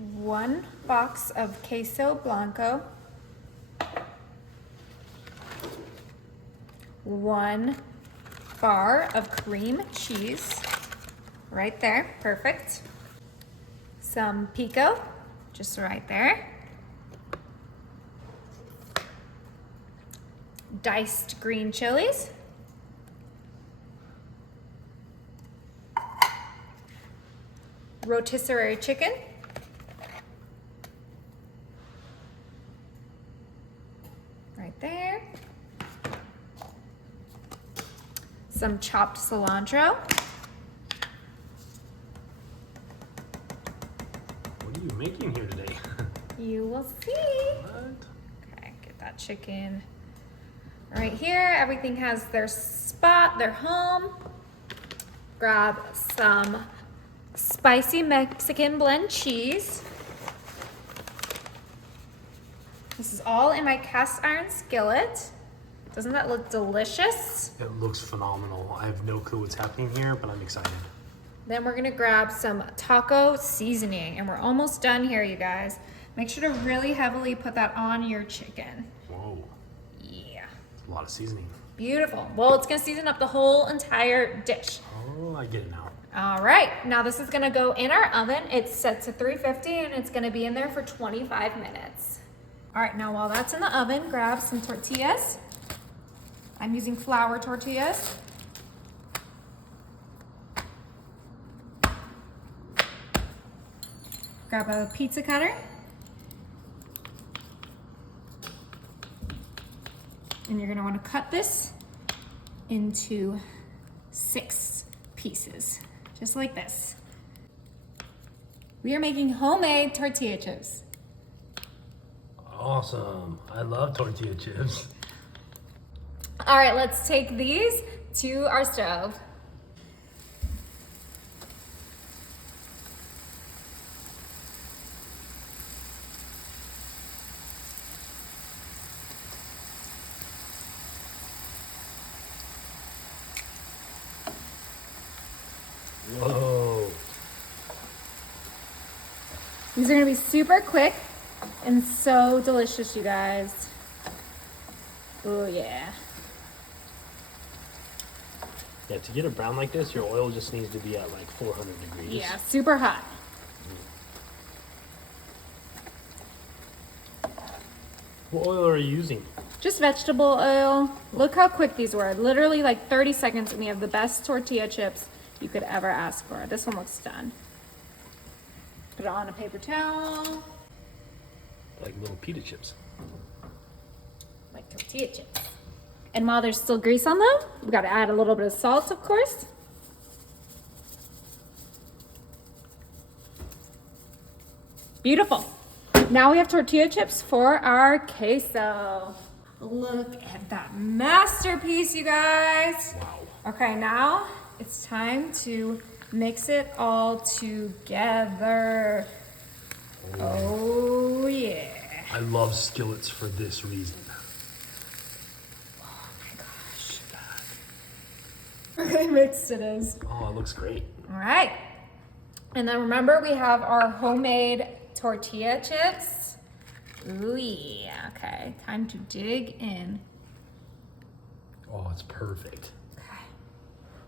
1 box of queso blanco, 1 bar of cream cheese, right there, perfect. Some pico, just right there. Diced green chilies. Rotisserie chicken. Right there. Some chopped cilantro. What are you making here today? You will see. What? Okay, get that chicken right here. Everything has their spot, their home. Grab some spicy Mexican blend cheese. This is all in my cast iron skillet. Doesn't that look delicious? It looks phenomenal. I have no clue what's happening here, but I'm excited. Then we're gonna grab some taco seasoning, and we're almost done here, you guys. Make sure to really heavily put that on your chicken. Whoa, Yeah. a lot of seasoning. Beautiful. Well, it's gonna season up the whole entire dish. Oh, I get it now. All right, now this is gonna go in our oven. It's set to 350 and it's gonna be in there for 25 minutes. All right, now while that's in the oven, grab some tortillas. I'm using flour tortillas. Grab a pizza cutter. And you're gonna wanna cut this into 6 pieces, just like this. We are making homemade tortilla chips. Awesome. I love tortilla chips. All right, let's take these to our stove. Whoa. These are gonna be super quick and so delicious, you guys. Oh yeah. Yeah, to get it brown like this, your oil just needs to be at like 400 degrees. Yeah, super hot. What oil are you using? Just vegetable oil. Look how quick these were. Literally like 30 seconds and we have the best tortilla chips you could ever ask for. This one looks done. Put it on a paper towel. Like little pita chips. Like tortilla chips. And while there's still grease on them, we gotta add a little bit of salt, of course. Beautiful. Now we have tortilla chips for our queso. Look at that masterpiece, you guys. Wow. Okay, now it's time to mix it all together. Oh yeah. I love skillets for this reason. Oh my gosh. Really mixed it is. Oh, it looks great. All right. And then remember, we have our homemade tortilla chips. Ooh yeah. Okay, time to dig in. Oh, it's perfect. Okay.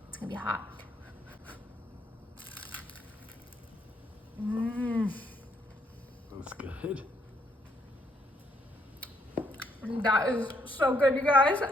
It's gonna be hot. Mmm. That's good. That is so good, you guys.